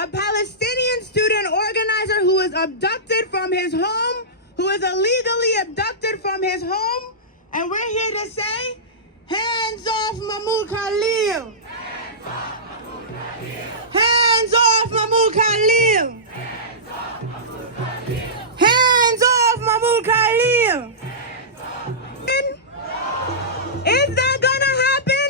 a Palestinian student organizer who was abducted from his home, who was illegally abducted from his home, and we're here to say, hands off Mahmoud Khalil. Hands off Mahmoud Khalil. Hands off Mahmoud Khalil. Is that gonna happen?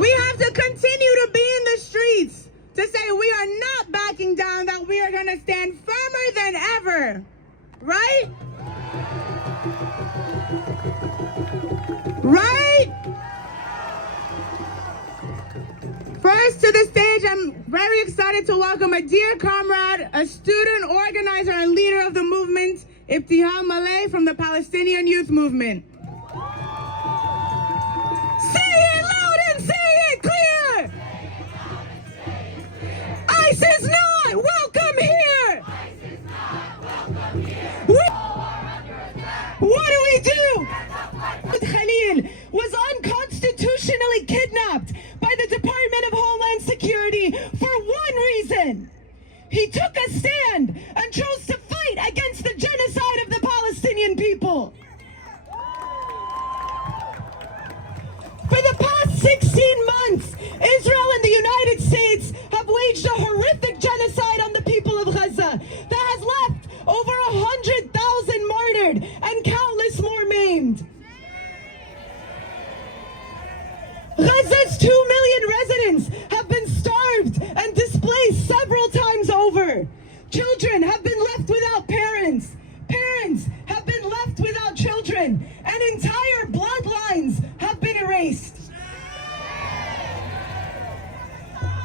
We have to continue to be in the streets to say we are not backing down, that we are gonna stand firmer than ever, right? Right? First to the stage, I'm very excited to welcome a dear comrade, a student organizer and leader of the movement, Ibtihal Malay from the Palestinian Youth Movement. Say it loud and say it clear! ICE is not welcome here! What do we do? Khalil was unconstitutionally kidnapped by the Department of Homeland Security for one reason. He took a stand and chose to fight against the genocide of the Palestinian people. For the past 16 months, Israel and the United States have waged a horrific genocide on the people of Gaza that has left over 100,000 martyred and countless more maimed. Gaza's 2 million residents have been starved and displaced several times over. Children have been left without parents. Parents have been left without children. And entire bloodlines have been erased.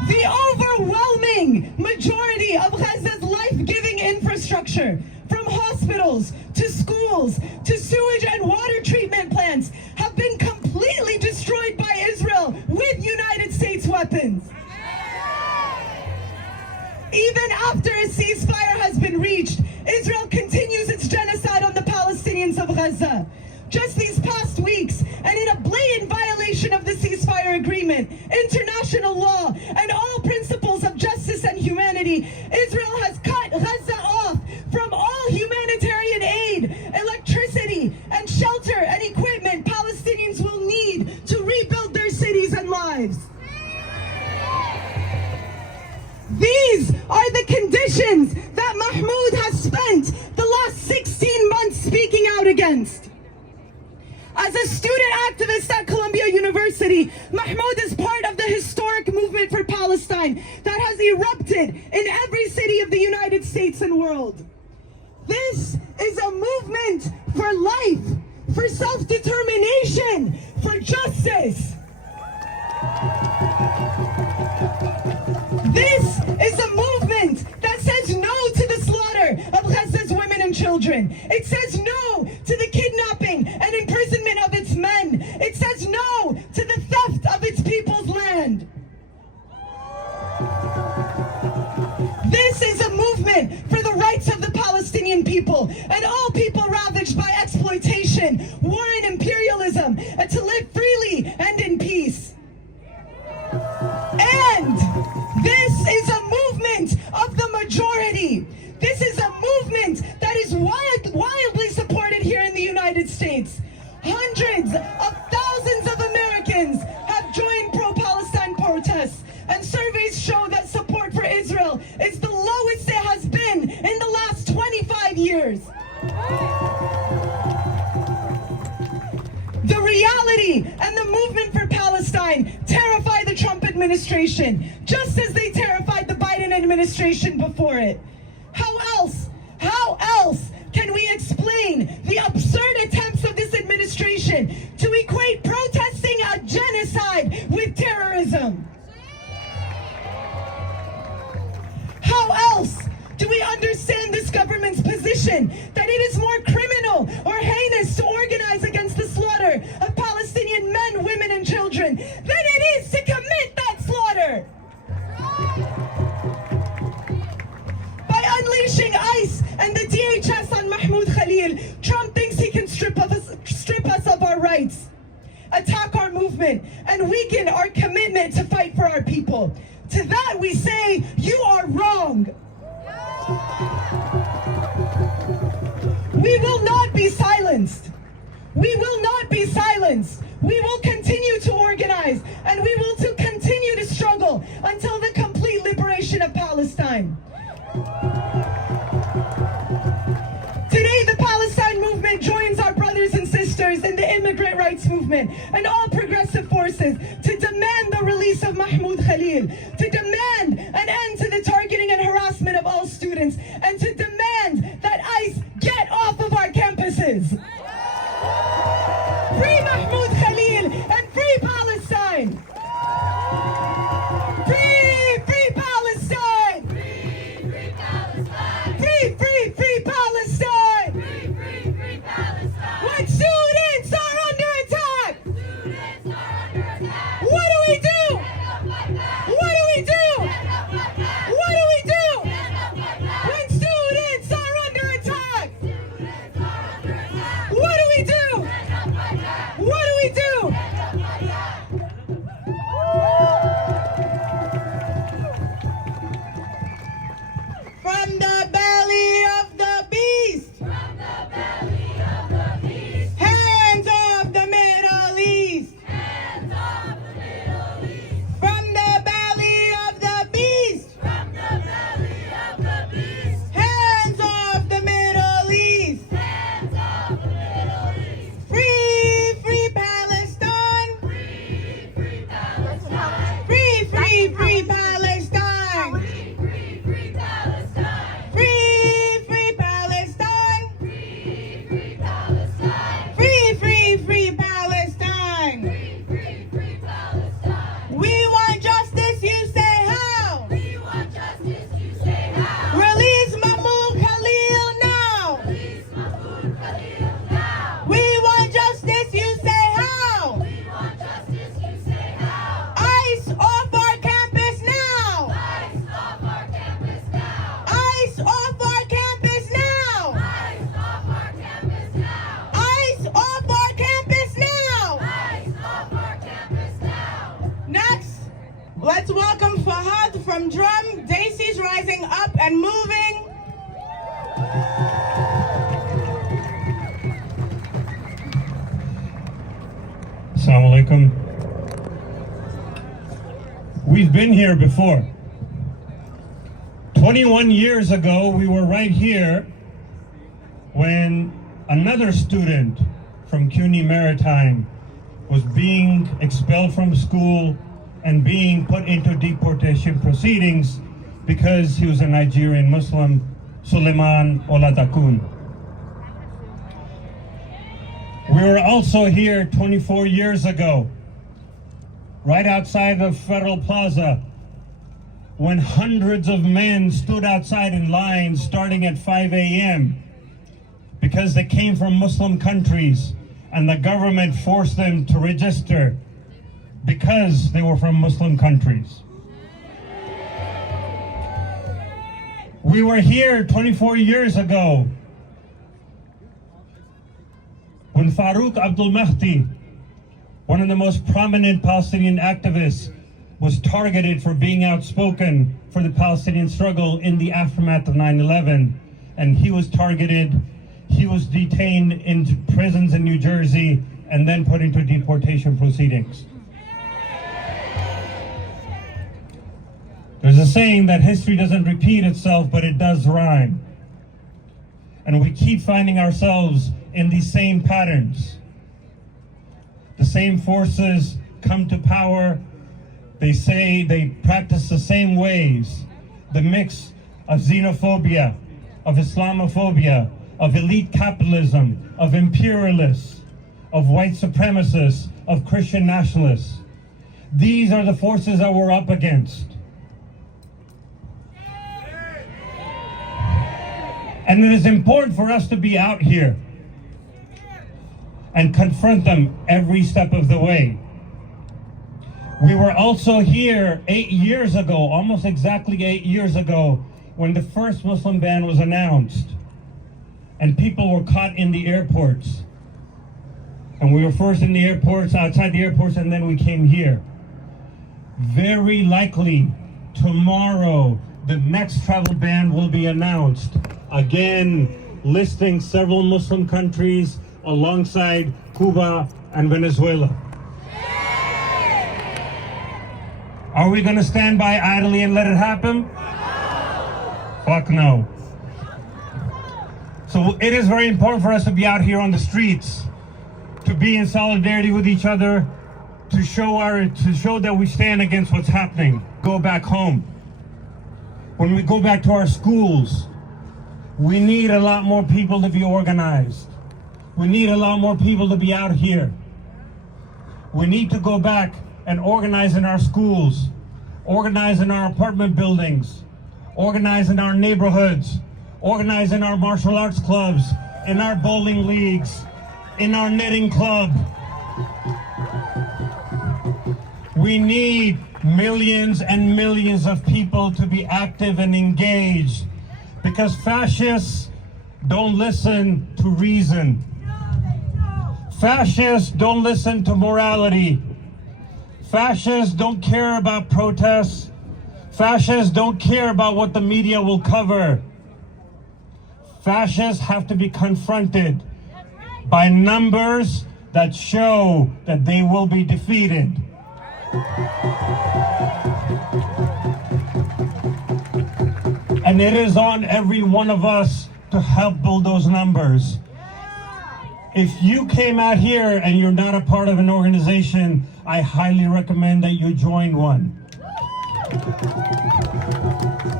The overwhelming majority of Gaza's life-giving infrastructure, from hospitals to schools to sewage and water treatment plants, have been completely destroyed by Israel with United States weapons. Even after a ceasefire has been reached, Israel continues its genocide on the Palestinians of Gaza. Just these past weeks, and in a blatant violation of the ceasefire agreement, international law, and all principles of justice and humanity, Israel has cut Gaza off from all humanitarian aid, electricity, and shelter and equipment Palestinians will need to rebuild their cities and lives. These are the conditions that Mahmoud has spent the last 16 months speaking out against. As a student activist at Columbia University, Mahmoud is part of the historic movement for Palestine that has erupted in every city of the United States and world. This is a movement for life, for self-determination, for justice. This is a movement that says no to the slaughter of Gaza's women and children. It says no to the kidnapping and imprisonment of its men. It says no to the theft of its people's land. This is a movement for the rights of the Palestinian people and all people ravaged by exploitation, war and imperialism, and to live freely and in peace. And this is a movement of the majority. This is a movement that is wildly supported here in the United States. Hundreds of thousands of Americans have joined pro-Palestine protests, and surveys show that support for Israel is the lowest it has been in the last 25 years. The reality and the movement for Palestine terrify the Trump administration, just as they terrified the Biden administration before it. How else can we explain the absurd attempts of this administration to equate protesting a genocide with terrorism? How else do we understand this government's position that it is more criminal or heinous to organize against the slaughter of Palestinian men, women, and children than it is to commit that slaughter? By unleashing ICE and the DHS on Mahmoud Khalil, Trump thinks he can strip us of our rights, attack our movement, and weaken our commitment to fight for our people. To that we say, you are wrong. We will not be silenced. We will not be silenced. We will continue to organize, and we will continue to struggle until the complete liberation of Palestine. Today, the Palestine movement joins our brothers and sisters in the immigrant rights movement and all progressive forces to demand the release of Mahmoud Khalil, to demand an end to the targeting and harassment of all students, and to demand that ICE get off of our campuses. Free Mahmoud Khalil and free Palestine! Free Palestine! Free Palestine! Free Palestine! Free Palestine! When students are under attack! Students are under attack! What do we do? Stand up like that! What do we do? Stand up like that! What do we do? Stand up like that! When students are under attack! Students are under attack! What do we do? Stand up like that! What do we do? Stand up like that! From the belly of the beast! From the belly of the beast! Hands of the Middle East! Hands off the Middle East! From the belly of the beast! From the belly of the beast! Hands of the Middle East! Hands off the Middle East! Free Palestine! Free Palestine! Free Palestine! Free Palestine! Free Palestine! Free Palestine! Free Palestine! Free Palestine! We want justice, you say how? We want justice, you say how? Release Mahmoud Khalil now! Release Mahmoud Khalil now! We want justice, you say how? We want justice, you say how? ICE off our campus now! ICE off our campus now! ICE off our campus now! ICE off our campus now! ICE off our campus now! ICE off our campus now! Next, let's welcome Fahad from Drum. Daisy's rising up and moving. Assalamu alaikum. We've been here before. 21 years ago, we were right here when another student from CUNY Maritime was being expelled from school and being put into deportation proceedings because he was a Nigerian Muslim, Suleiman Olatakun. We were also here 24 years ago, right outside of Federal Plaza, when hundreds of men stood outside in lines starting at 5 a.m. because they came from Muslim countries and the government forced them to register because they were from Muslim countries. We were here 24 years ago when Farouk Abdul Mahdi, one of the most prominent Palestinian activists, was targeted for being outspoken for the Palestinian struggle in the aftermath of 9/11. And he was targeted, he was detained in prisons in New Jersey and then put into deportation proceedings. There's a saying that history doesn't repeat itself, but it does rhyme. And we keep finding ourselves in these same patterns. The same forces come to power. They say they practice the same ways. The mix of xenophobia, of Islamophobia, of elite capitalism, of imperialists, of white supremacists, of Christian nationalists. These are the forces that we're up against. And it is important for us to be out here and confront them every step of the way. We were also here 8 years ago, almost exactly 8 years ago, when the first Muslim ban was announced and people were caught in the airports. And we were first in the airports, outside the airports, and then we came here. Very likely tomorrow the next travel ban will be announced, again listing several Muslim countries alongside Cuba and Venezuela. Are we going to stand by idly and let it happen? Fuck no. So it is very important for us to be out here on the streets, to be in solidarity with each other, to show that we stand against what's happening. Go back home. When we go back to our schools, we need a lot more people to be organized. We need a lot more people to be out here. We need to go back and organize in our schools, organize in our apartment buildings, organize in our neighborhoods, organize in our martial arts clubs, in our bowling leagues, in our knitting club. We need millions and millions of people to be active and engaged, because fascists don't listen to reason. Fascists don't listen to morality. Fascists don't care about protests. Fascists don't care about what the media will cover. Fascists have to be confronted by numbers that show that they will be defeated. And it is on every one of us to help build those numbers. If you came out here and you're not a part of an organization, I highly recommend that you join one.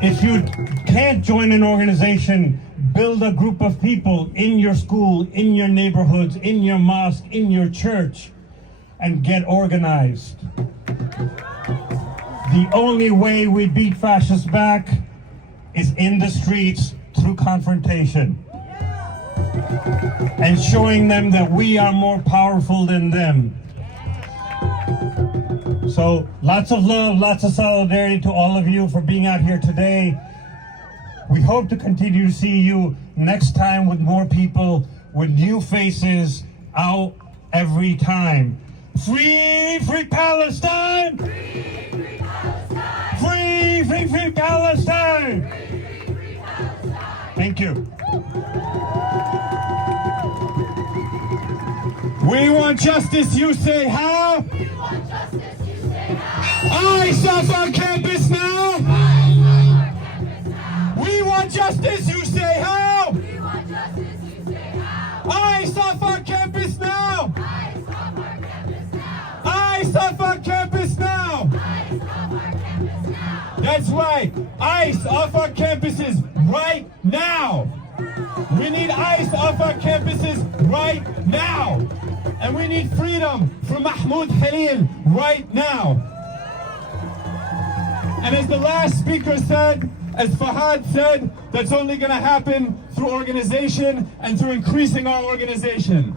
If you can't join an organization, build a group of people in your school, in your neighborhoods, in your mosque, in your church, and get organized. The only way we beat fascists back is in the streets through confrontation and showing them that we are more powerful than them. So lots of love, lots of solidarity to all of you for being out here today. We hope to continue to see you next time with more people, with new faces out every time. Free, free Palestine! Free, free Palestine! Free, free, free Palestine! Free, free Palestine! Thank you. We want justice, you say how? We want justice, you say how? ICE off our campus now! ICE off our campus now! We want justice, you say how? We want justice, you say how? ICE off our campus now! ICE off our campus now! ICE off our campus now! ICE off our campus now! That's right, ICE off our campuses right now! We need ICE off our campuses right now! And we need freedom for Mahmoud Halil right now! And as the last speaker said, as Fahad said, that's only going to happen through organization and through increasing our organization.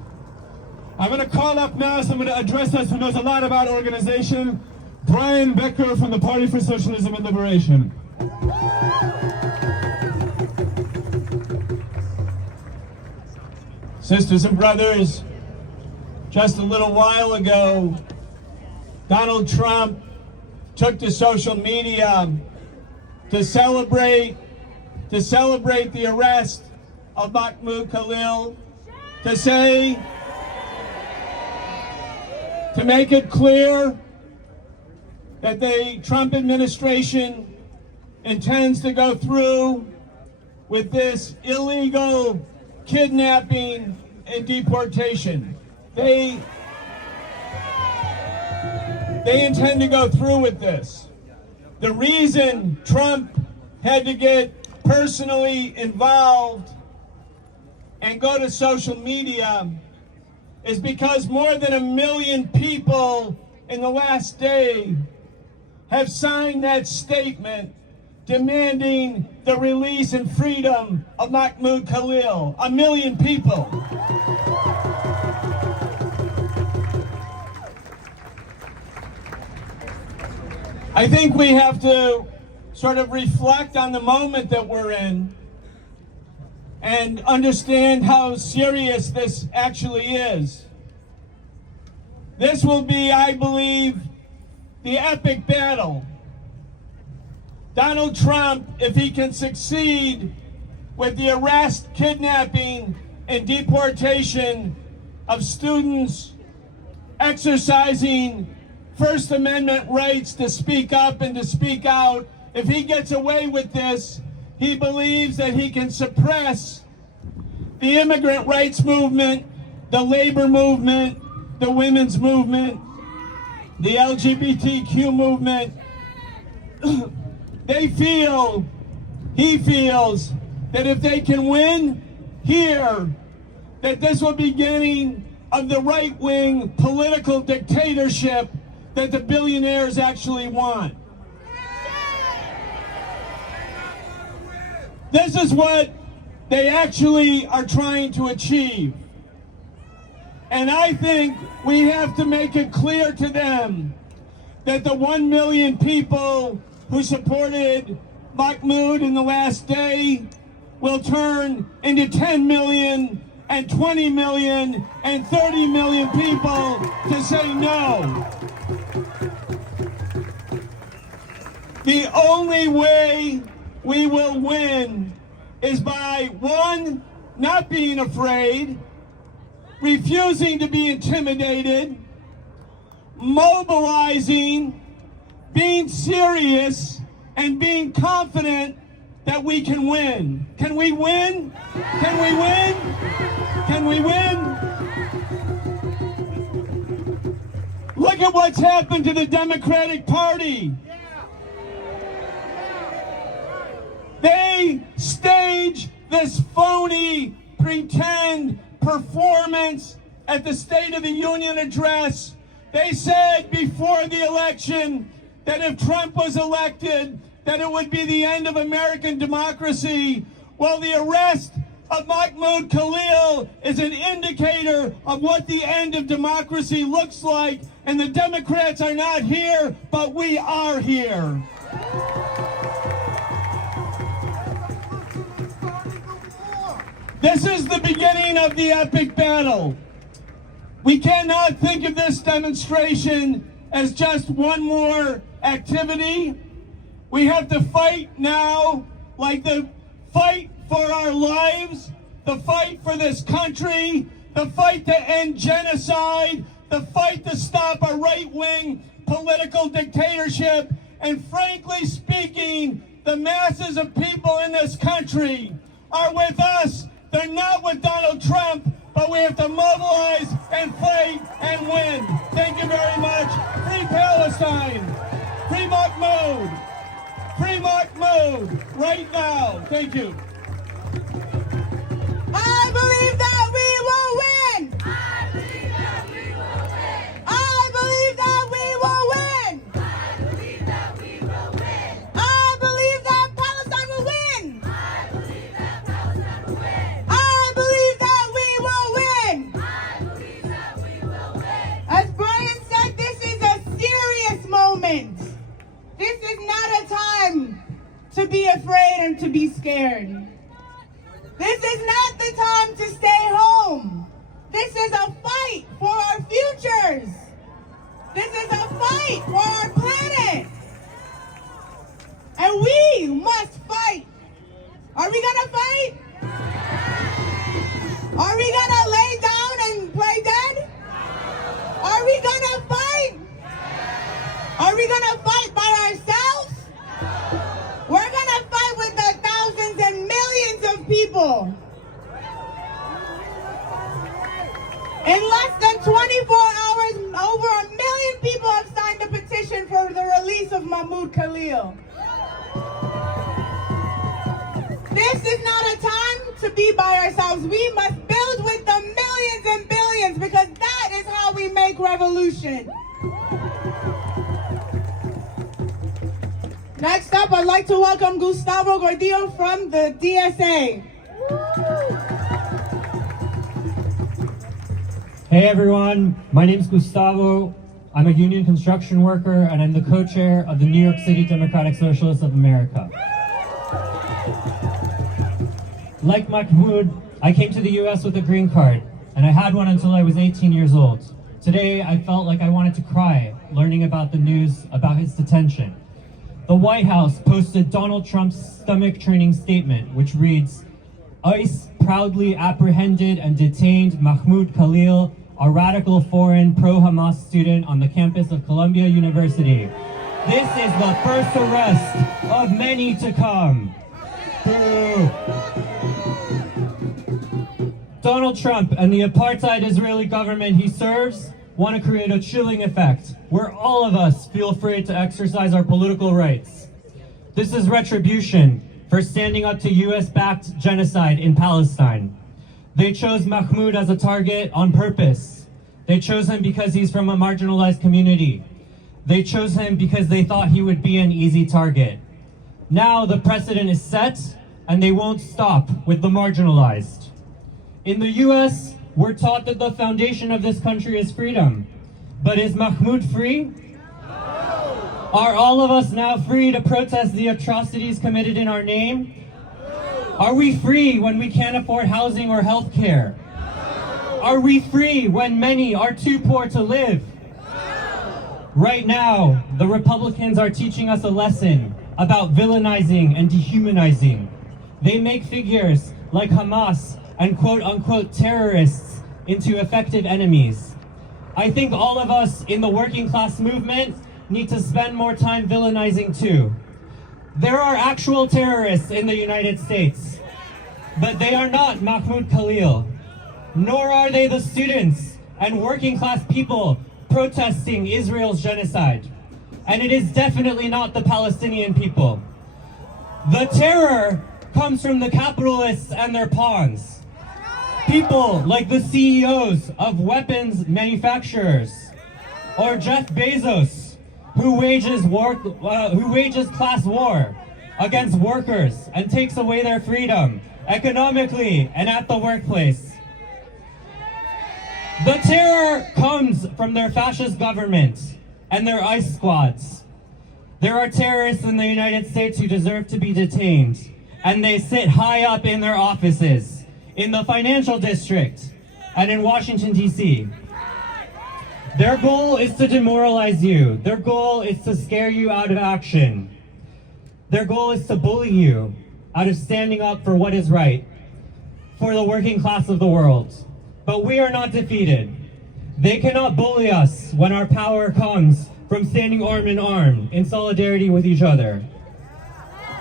I'm going to call up now someone to address us who knows a lot about organization, Brian Becker from the Party for Socialism and Liberation. Sisters and brothers, just a little while ago, Donald Trump took to social media to celebrate the arrest of Mahmoud Khalil, to make it clear that the Trump administration intends to go through with this illegal kidnapping and deportation. They intend to go through with this. The reason Trump had to get personally involved and go to social media is because more than 1 million people in the last day have signed that statement demanding the release and freedom of Mahmoud Khalil. 1 million people. I think we have to sort of reflect on the moment that we're in and understand how serious this actually is. This will be, I believe, the epic battle Donald Trump, if he can succeed with the arrest, kidnapping, and deportation of students exercising First Amendment rights to speak up and to speak out, if he gets away with this, he believes that he can suppress the immigrant rights movement, the labor movement, the women's movement, the LGBTQ movement. He feels that if they can win here, that this will be beginning of the right-wing political dictatorship that the billionaires actually want. This is what they actually are trying to achieve. And I think we have to make it clear to them that the 1 million people who supported Mahmoud in the last day will turn into 10 million and 20 million and 30 million people to say no. The only way we will win is by, one, not being afraid, refusing to be intimidated, mobilizing, being serious, and being confident that we can win. Can we win? Can we win? Can we win? Look at what's happened to the Democratic Party. They stage this phony, pretend performance at the State of the Union address. They said before the election that if Trump was elected, that it would be the end of American democracy. Well, the arrest of Mahmoud Khalil is an indicator of what the end of democracy looks like, and the Democrats are not here, but we are here. This is the beginning of the epic battle. We cannot think of this demonstration as just one more activity. We have to fight now, like the fight for our lives, the fight for this country, the fight to end genocide, the fight to stop a right-wing political dictatorship. And frankly speaking, the masses of people in this country are with us. They're not with Donald Trump, but we have to mobilize and fight and win. Thank you very much. Free Palestine. Free Mahmoud. Free Mahmoud. Right now. Thank you. I believe that we will win. I believe that we will win. I believe that we will win. I believe that we will win. I believe that Palestine will win. I believe that Palestine will win. I believe that we will win. I believe that we will win. As Brian said, this is a serious moment. This is not a time to be afraid and to be scared. This is not the time to stay home. This is a fight for our futures. This is a fight for our planet. And we must fight. Are we gonna fight? Are we gonna lay down and play dead? Are we gonna fight? Are we gonna fight by ourselves? We're gonna fight with the thousands and millions of people. In less than 24 hours, over 1 million people have signed a petition for the release of Mahmoud Khalil. This is not a time to be by ourselves. We must build with the millions and billions, because that is how we make revolution. Next up, I'd like to welcome Gustavo Gordillo from the DSA. Hey everyone, my name is Gustavo. I'm a union construction worker and I'm the co-chair of the New York City Democratic Socialists of America. Like Mahmoud, I came to the US with a green card, and I had one until I was 18 years old. Today, I felt like I wanted to cry, learning about the news about his detention. the White House posted Donald Trump's stomach churning statement, which reads, ICE proudly apprehended and detained Mahmoud Khalil, a radical foreign pro-Hamas student on the campus of Columbia University. This is the first arrest of many to come. Boo. Donald Trump and the apartheid Israeli government he serves want to create a chilling effect where all of us feel free to exercise our political rights. This is retribution for standing up to US-backed genocide in Palestine. They chose Mahmoud as a target on purpose. They chose him because he's from a marginalized community. They chose him because they thought he would be an easy target. Now the precedent is set, and they won't stop with the marginalized. In the US, we're taught that the foundation of this country is freedom. But is Mahmoud free? Are all of us now free to protest the atrocities committed in our name? Are we free when we can't afford housing or health care? Are we free when many are too poor to live? Right now, the Republicans are teaching us a lesson about villainizing and dehumanizing. They make figures like Hamas and quote-unquote terrorists into effective enemies. I think all of us in the working class movement need to spend more time villainizing too. There are actual terrorists in the United States, but they are not Mahmoud Khalil, nor are they the students and working class people protesting Israel's genocide. And it is definitely not the Palestinian people. The terror comes from the capitalists and their pawns. People like the CEOs of weapons manufacturers, or Jeff Bezos, who wages class war against workers and takes away their freedom economically and at the workplace. The terror comes from their fascist government and their ICE squads. There are terrorists in the United States who deserve to be detained, and they sit high up in their offices, in the financial district, and in Washington, D.C. Their goal is to demoralize you. Their goal is to scare you out of action. Their goal is to bully you out of standing up for what is right, for the working class of the world. But we are not defeated. They cannot bully us when our power comes from standing arm in arm in solidarity with each other.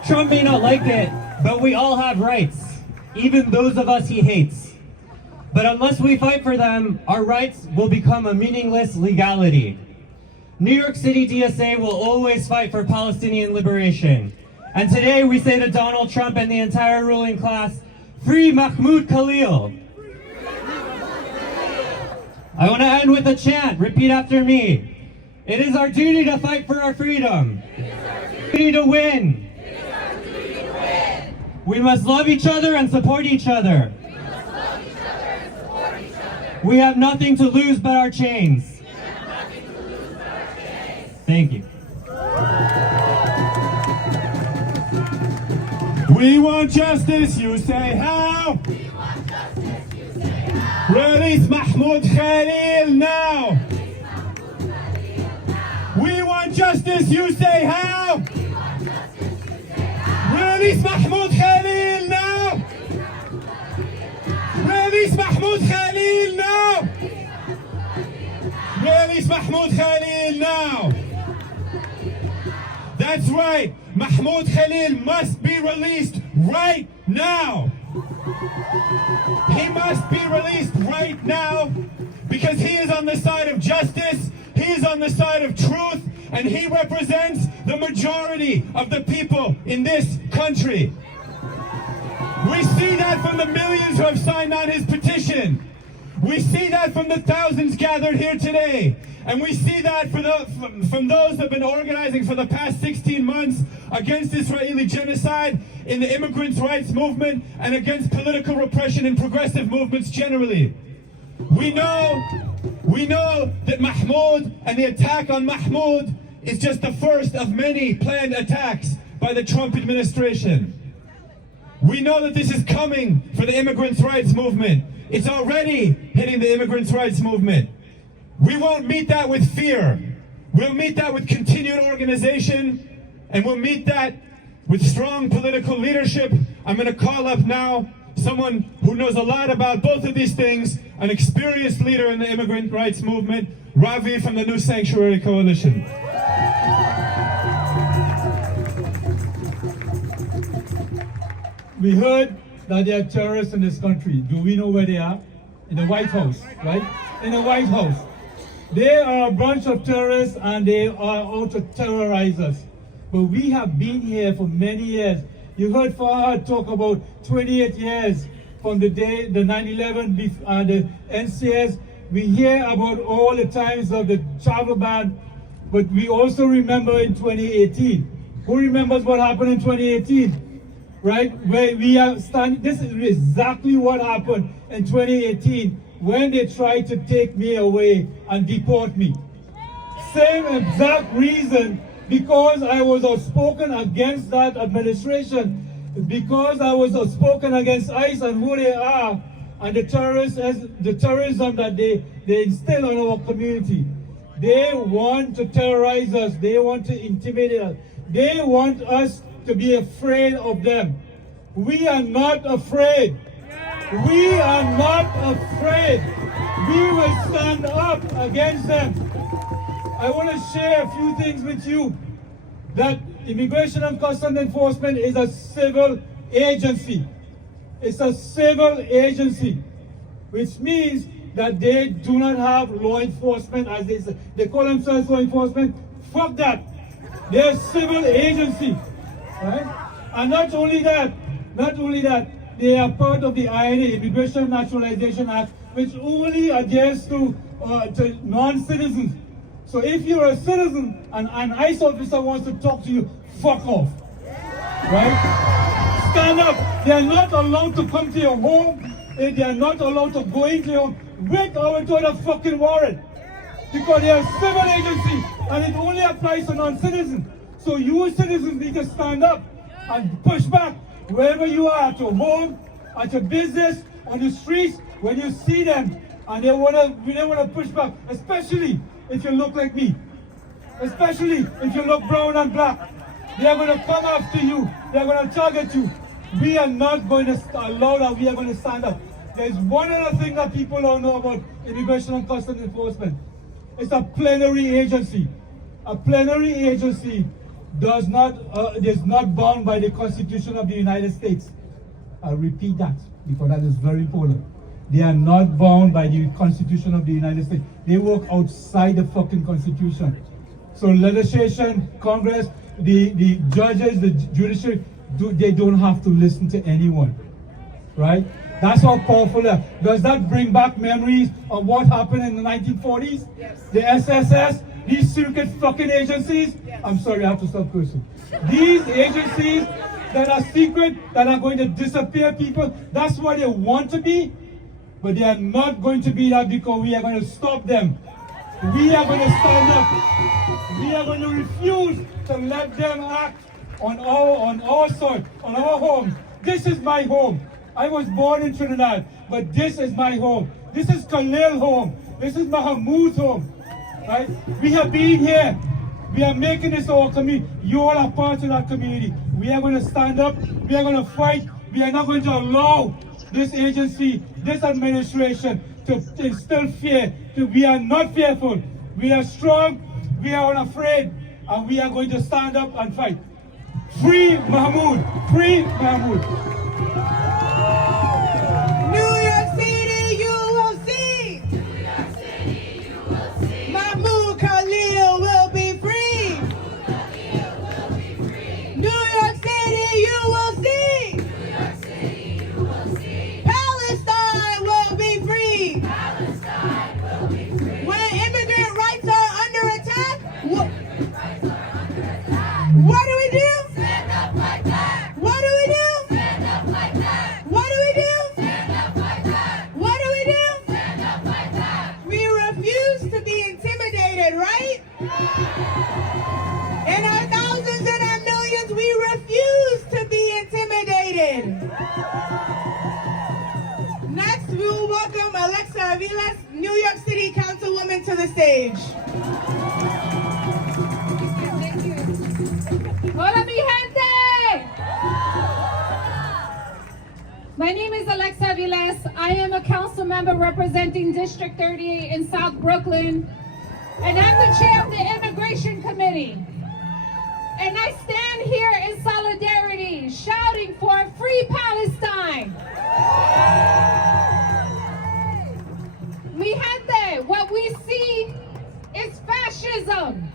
Trump may not like it, but we all have rights, even those of us he hates. But unless we fight for them, our rights will become a meaningless legality. New York City DSA will always fight for Palestinian liberation. And today we say to Donald Trump and the entire ruling class, free Mahmoud Khalil. I want to end with a chant. Repeat after me. It is our duty to fight for our freedom. It is our duty to win. It is our duty to win. We must love each other and support each other. We must love each other and support each other. We have nothing to lose but our chains. We have nothing to lose but our chains. Thank you. We want justice, you say how? We want justice, you say how? Release Mahmoud Khalil now! We want justice, you say how? We want justice, you say how? Release Mahmoud Khalil now! Release Mahmoud Khalil now! Release Mahmoud Khalil now! That's right, Mahmoud Khalil must be released right now! He must be released right now because he is on the side of justice, he is on the side of truth, and he represents the majority of the people in this country. We see that from the millions who have signed on his petition. We see that from the thousands gathered here today. And we see that from those who have been organizing for the past 16 months against Israeli genocide, in the immigrants' rights movement, and against political repression in progressive movements generally. We know that Mahmoud and the attack on Mahmoud is just the first of many planned attacks by the Trump administration. We know that this is coming for the immigrants' rights movement. It's already hitting the immigrants' rights movement. We won't meet that with fear. We'll meet that with continued organization, And we'll meet that with strong political leadership. I'm going to call up now someone who knows a lot about both of these things, an experienced leader in the immigrant rights movement, Ravi from the New Sanctuary Coalition. We heard that there are terrorists in this country. Do we know where they are? In the White House, right? In the White House. They are a bunch of terrorists and they are out to terrorize us. But we have been here for many years. You heard Farhad talk about 28 years from the day, the 9/11, the NCS. We hear about all the times of the travel ban, but we also remember in 2018. Who remembers what happened in 2018? Right, where we are standing, this is exactly what happened in 2018 when they tried to take me away and deport me. Same exact reason, because I was outspoken against that administration, because I was outspoken against ICE and who they are, and the terrorism that they instill on our community. They want to terrorize us, they want to intimidate us, they want us to be afraid of them. We are not afraid. We are not afraid. We will stand up against them. I want to share a few things with you. That Immigration and Customs Enforcement is a civil agency. It's a civil agency, which means that they do not have law enforcement, as they say. They call themselves law enforcement. Fuck that. They're a civil agency. Right? And not only that, they are part of the INA, Immigration and Naturalization Act, which only adheres to non-citizens. So if you're a citizen and an ICE officer wants to talk to you, fuck off. Right? Stand up. They are not allowed to come to your home. They are not allowed to go into your home with or without a fucking warrant. Because they are a civil agency and it only applies to non-citizens. So you citizens need to stand up and push back wherever you are, at your home, at your business, on the streets, when you see them and they wanna push back, especially if you look like me, especially if you look brown and black. They are gonna come after you, they are gonna target you. We are not going to allow that, we are going to stand up. There's one other thing that people don't know about Immigration and Customs Enforcement. It's a plenary agency. A plenary agency is not bound by the Constitution of the United States. I'll repeat that because that is very important. They are not bound by the Constitution of the United States. They work outside the fucking Constitution. So legislation, Congress, the judges, the judiciary, they don't have to listen to anyone. Right? That's how powerful they are. Does that bring back memories of what happened in the 1940s? Yes. The SSS, these secret fucking agencies. Yes. I'm sorry, I have to stop cursing. These agencies that are secret, that are going to disappear people, that's what they want to be. But they are not going to be that because we are going to stop them. We are going to stand up. We are going to refuse to let them act on our soil, on our home. This is my home. I was born in Trinidad, but this is my home. This is Khalil's home. This is Mahmoud's home. Right? We have been here. We are making this our community. You all are part of that community. We are going to stand up. We are going to fight. We are not going to allow this agency, this administration to instill fear. We are not fearful. We are strong. We are unafraid. And we are going to stand up and fight. Free Mahmoud! Free Mahmoud! New York City, you will see! New York City, you will see. Mahmoud Khalil will be free! Khalil will be free. New York City, you will see! New York City, you will see. Palestine will be free! Palestine will be free. When immigrant rights are under attack, Immigrant rights are under attack. what do we do? Stand up like that. What do we do? Stand up like that. What do we do? Stand up like that. What do we do? Stand up like that. We refuse to be intimidated, right? In our thousands and our millions, we refuse to be intimidated. Next, we will welcome Alexa Aviles, New York City Councilwoman, to the stage. My name is Alexa Viles. I am a council member representing District 38 in South Brooklyn, and I'm the chair of the Immigration Committee. And I stand here in solidarity, shouting for a free Palestine. Mi gente, what we see is fascism.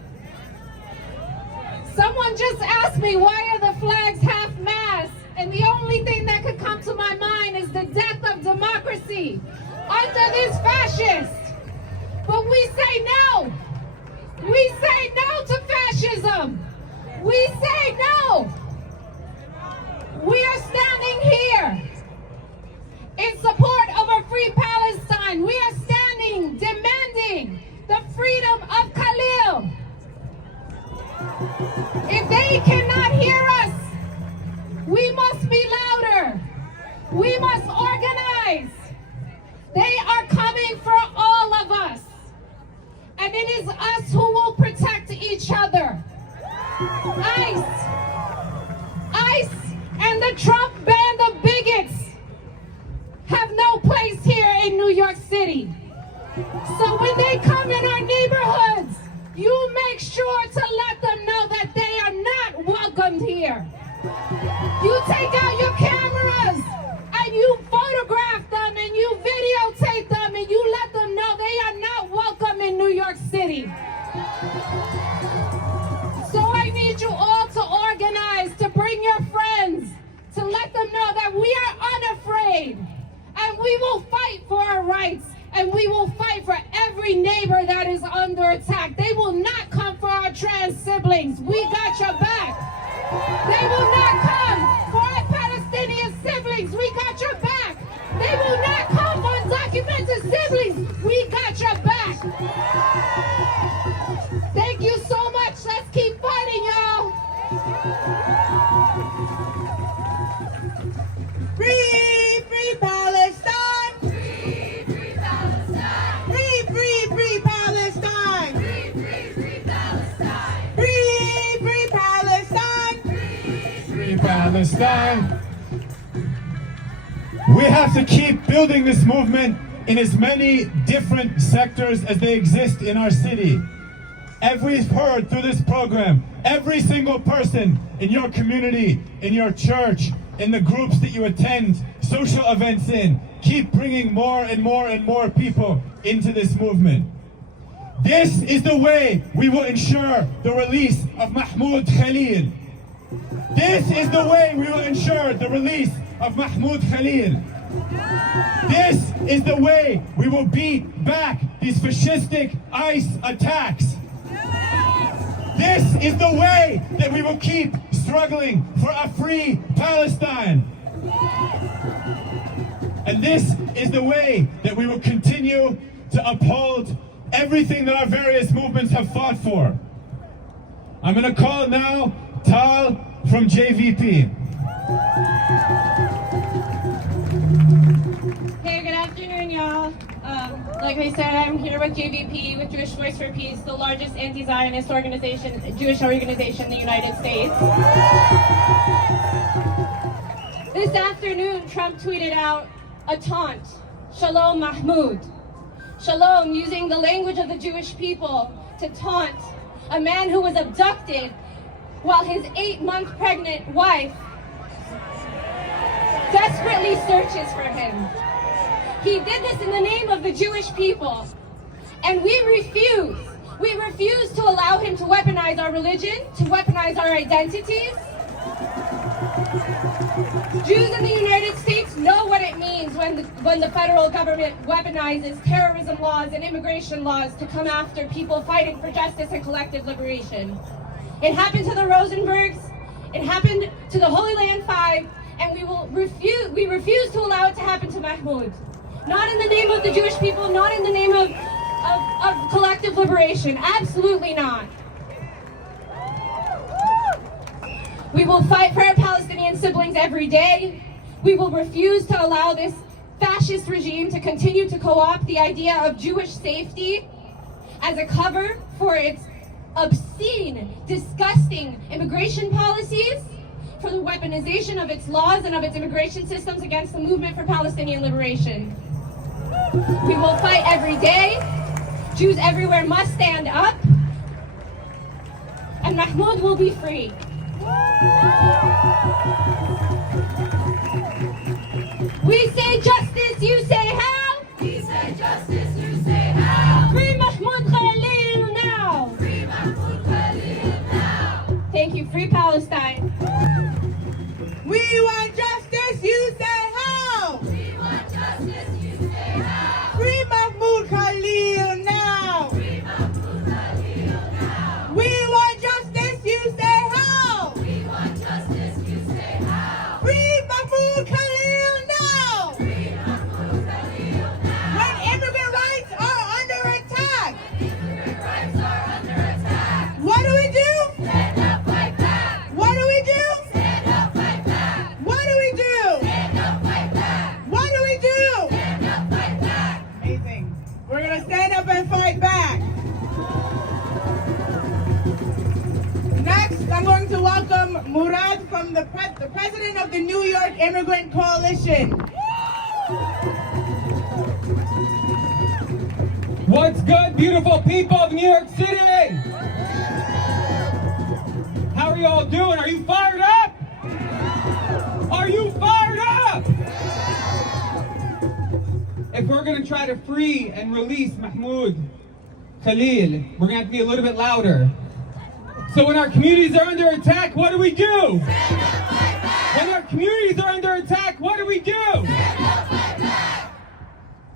Someone just asked me, why are the flags half-mast? And the only thing that could come to my mind is the death of democracy under this fascist. But we say no. We say no to fascism. We say no. We are standing here in support of a free Palestine. We are standing, demanding the freedom of Khalil. If they cannot hear us, we must be louder. We must organize. They are coming for all of us. And it is us who will protect each other. ICE and the Trump band of bigots have no place here in New York City. So when they come in our neighborhoods, you make sure to let them know that they are not welcomed here. You take out your cameras and you photograph them and you videotape them and you let them know they are not welcome in New York City. So I need you all to organize, to bring your friends, to let them know that we are unafraid and we will fight for our rights and we will fight for every neighbor that is under attack. They will not come for our trans siblings. We got your back. They will not come for our Palestinian siblings. We got your back. They will not come for undocumented siblings. We got your back. Thank you so much. Let's keep fighting, y'all. Free, free Palestine! Free, free Palestine! Free, free, free Palestine! Free, free, free Palestine! Free, free Palestine! Free Palestine. We have to keep building this movement in as many different sectors as they exist in our city. As we've heard through this program, every single person in your community, in your church, in the groups that you attend, social events in, keep bringing more and more and more people into this movement. This is the way we will ensure the release of Mahmoud Khalil. This is the way we will ensure the release of Mahmoud Khalil. This is the way we will beat back these fascistic ICE attacks. This is the way that we will keep struggling for a free Palestine. And this is the way that we will continue to uphold everything that our various movements have fought for. I'm going to call now Tal from JVP. Hey, good afternoon, y'all. Like I said, I'm here with JVP, with Jewish Voice for Peace, the largest anti-Zionist organization, Jewish organization in the United States. This afternoon, Trump tweeted out a taunt, Shalom Mahmoud. Shalom, using the language of the Jewish people to taunt a man who was abducted while his 8-month pregnant wife desperately searches for him. He did this in the name of the Jewish people, and we refuse. We refuse to allow him to weaponize our religion, to weaponize our identities. Jews in the United States know what it means when the federal government weaponizes terrorism laws and immigration laws to come after people fighting for justice and collective liberation. It happened to the Rosenbergs, it happened to the Holy Land Five, and we refuse to allow it to happen to Mahmoud. Not in the name of the Jewish people, not in the name of collective liberation. Absolutely not. We will fight for our Palestinian siblings every day. We will refuse to allow this fascist regime to continue to co-opt the idea of Jewish safety as a cover for its obscene, disgusting immigration policies, for the weaponization of its laws and of its immigration systems against the movement for Palestinian liberation. We will fight every day. Jews everywhere must stand up. And Mahmoud will be free. We say justice, you say how? We say justice, you say how? Free Mahmoud Khalil now! Free Mahmoud Khalil now! Thank you. Free Palestine. We want justice, you say how? We want justice, you say how? Free Mahmoud Khalil now! Free Mahmoud Khalil now! We want justice, you say how? We want justice, you say how? Free Mahmoud Khalil now! Free Mahmoud Khalil now! When immigrant rights are under attack, Immigrant rights are under attack. what do we do? Stand up, fight back. What do we do? Stand up, fight back. What do we do? Stand up, fight back. What do we do? Stand up, fight back. Amazing. We're gonna stand up and fight back. Next, I'm going to welcome Murad from the president of the New York Immigrant Coalition. What's good, beautiful people of New York City? How are you all doing? Are you fired up? Are you fired up? If we're going to try to free and release Mahmoud Khalil, we're going to have to be a little bit louder. So when our communities are under attack, what do we do? When our communities are under attack, what do we do?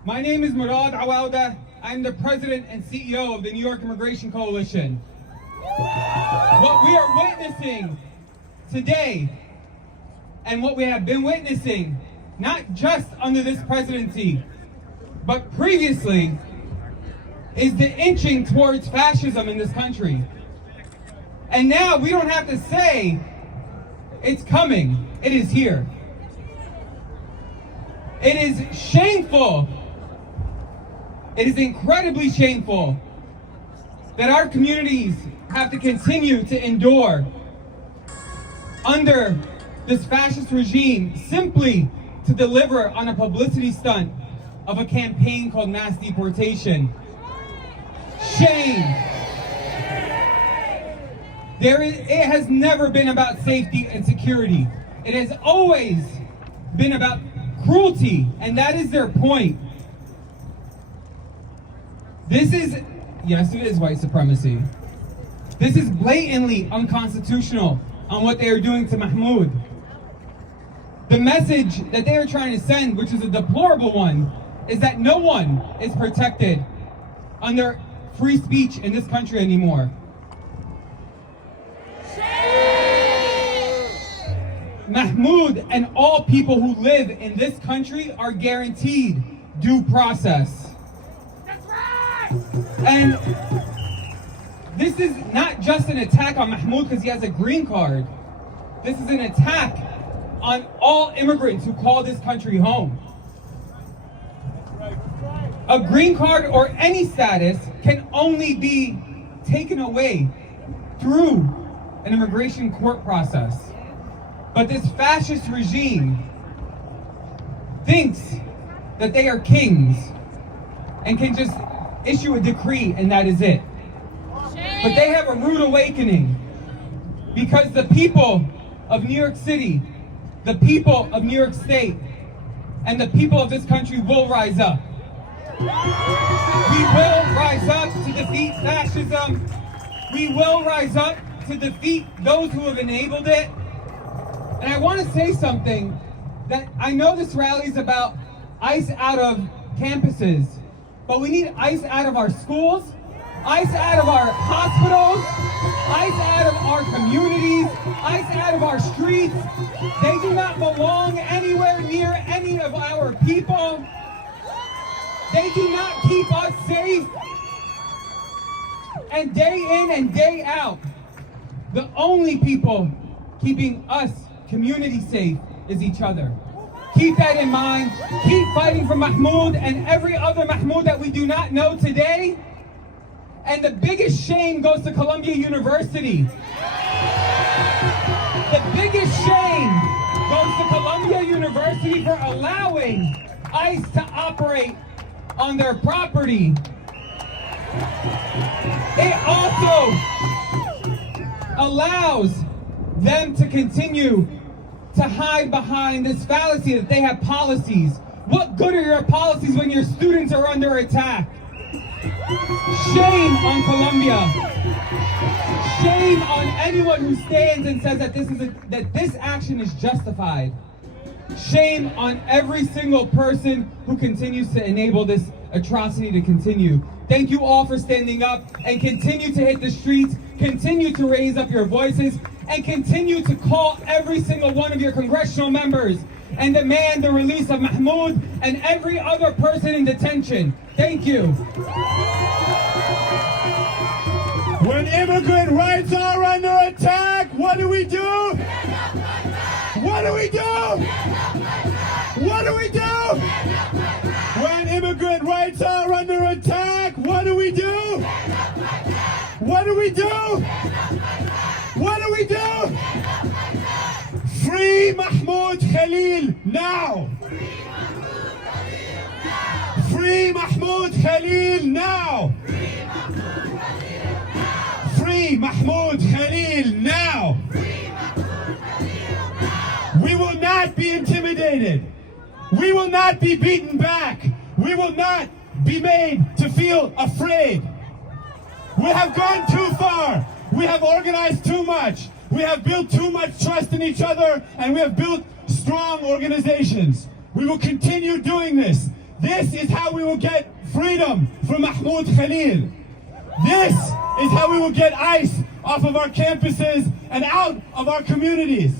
My name is Murad Awauda. I'm the president and CEO of the New York Immigration Coalition. What we are witnessing today, and what we have been witnessing, not just under this presidency, but previously, is the inching towards fascism in this country. And now we don't have to say it's coming, it is here. It is shameful. It is incredibly shameful that our communities have to continue to endure under this fascist regime simply to deliver on a publicity stunt of a campaign called mass deportation. Shame. It has never been about safety and security. It has always been about cruelty, and that is their point. This is, yes, it is white supremacy. This is blatantly unconstitutional on what they are doing to Mahmoud. The message that they are trying to send, which is a deplorable one, is that no one is protected under free speech in this country anymore. Mahmoud and all people who live in this country are guaranteed due process. That's right! And this is not just an attack on Mahmoud because he has a green card. This is an attack on all immigrants who call this country home. A green card or any status can only be taken away through an immigration court process. But this fascist regime thinks that they are kings and can just issue a decree and that is it. But they have a rude awakening because the people of New York City, the people of New York State, and the people of this country will rise up. We will rise up to defeat fascism. We will rise up to defeat those who have enabled it. And I want to say something that I know this rally is about ICE out of campuses, but we need ICE out of our schools, ICE out of our hospitals, ICE out of our communities, ICE out of our streets. They do not belong anywhere near any of our people. They do not keep us safe. And day in and day out, the only people keeping us community safe is each other. Keep that in mind. Keep fighting for Mahmoud and every other Mahmoud that we do not know today. And the biggest shame goes to Columbia University. The biggest shame goes to Columbia University for allowing ICE to operate on their property. It also allows them to continue to hide behind this fallacy that they have policies. What good are your policies when your students are under attack? Shame on Columbia. Shame on anyone who stands and says that this action is justified. Shame on every single person who continues to enable this atrocity to continue. Thank you all for standing up and continue to hit the streets, continue to raise up your voices, and continue to call every single one of your congressional members and demand the release of Mahmoud and every other person in detention. Thank you. When immigrant rights are under attack, what do we do? What do we do? What do we do? When immigrant rights are under attack, what do we do? What do we do? What do we do? Free Mahmoud Khalil now! Free Mahmoud Khalil now! Free Mahmoud Khalil now! We will not be intimidated. We will not be beaten back. We will not be made to feel afraid. We have gone too far. We have organized too much. We have built too much trust in each other, and we have built strong organizations. We will continue doing this. This is how we will get freedom from Mahmoud Khalil. This is how we will get ICE off of our campuses and out of our communities.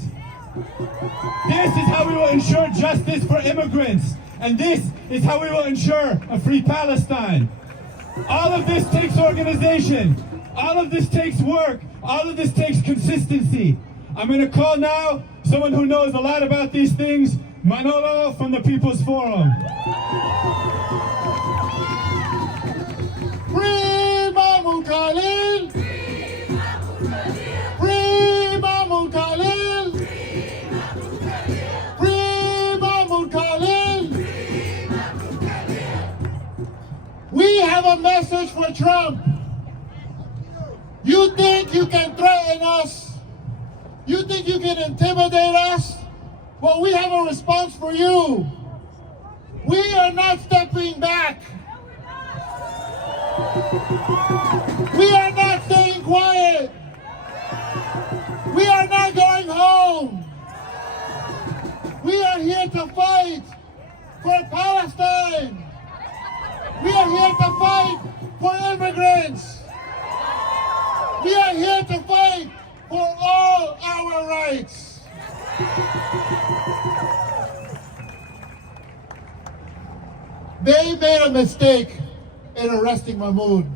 This is how we will ensure justice for immigrants. And this is how we will ensure a free Palestine. All of this takes organization. All of this takes work. All of this takes consistency. I'm going to call now someone who knows a lot about these things, Manolo from the People's Forum. Free Mahmoud Khalil! Free Mahmoud Khalil! Free Mahmoud Khalil! We have a message for Trump. You think you can threaten us? You think you can intimidate us? Well, we have a response for you. We are not stepping back. We are not staying quiet. We are not going home. We are here to fight for Palestine. We are here to fight for immigrants. We are here to fight for all our rights. They made a mistake in arresting Mahmoud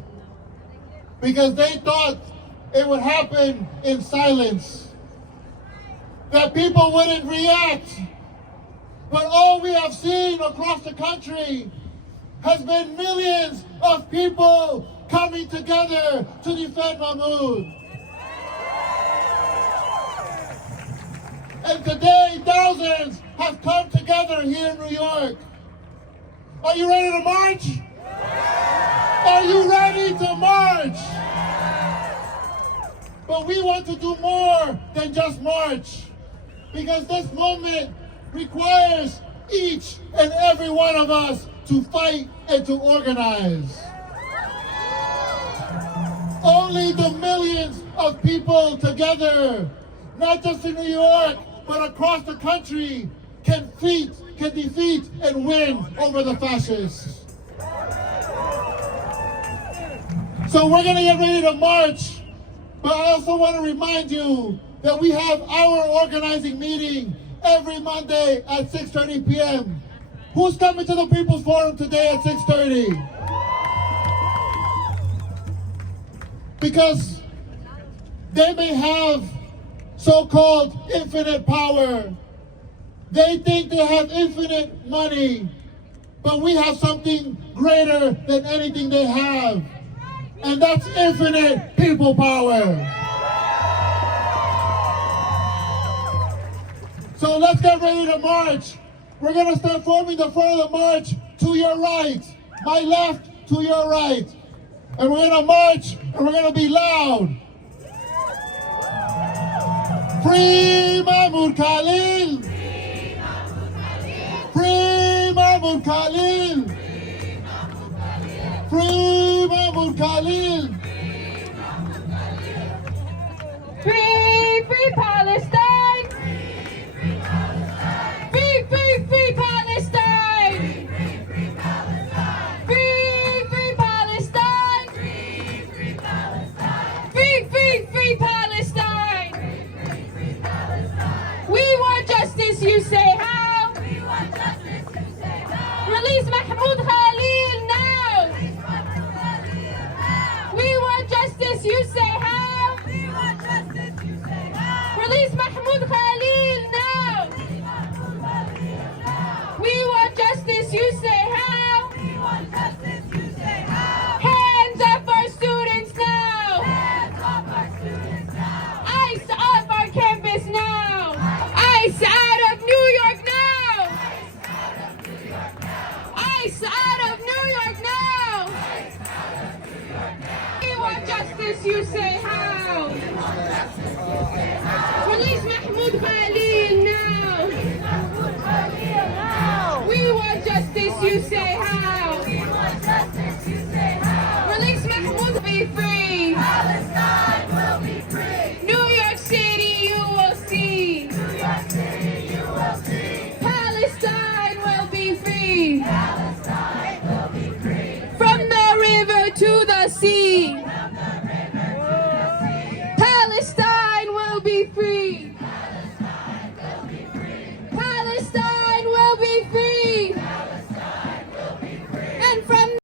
because they thought it would happen in silence, that people wouldn't react. But all we have seen across the country has been millions of people coming together to defend Mahmoud. And today, thousands have come together here in New York. Are you ready to march? Are you ready to march? But we want to do more than just march, because this moment requires each and every one of us to fight and to organize. Only the millions of people together, not just in New York, but across the country, can defeat and win over the fascists. So we're going to get ready to march, but I also want to remind you that we have our organizing meeting every Monday at 6:30 p.m. Who's coming to the People's Forum today at 6:30? Because they may have so-called infinite power. They think they have infinite money, but we have something greater than anything they have, and that's infinite people power. So let's get ready to march. We're going to start forming the front of the march to your right. My left to your right. And we're going to march and we're going to be loud. Free Mahmoud Khalil! Free Mahmoud Khalil! Free Mahmoud Khalil! Free, free Palestine! Free, free, free Palestine! Free, free Palestine! Free, free, free Palestine! We want justice, you say how? Release Mahmoud Khalil now! We want justice, you say how? Release Mahmoud Khalil now! We want justice, you say how? Hands up our students now! ICE off our campus now! ICE out of New York now! ICE out of New York now! We want justice, you say how? Release Mahmoud Khalil now! We want justice, you say how?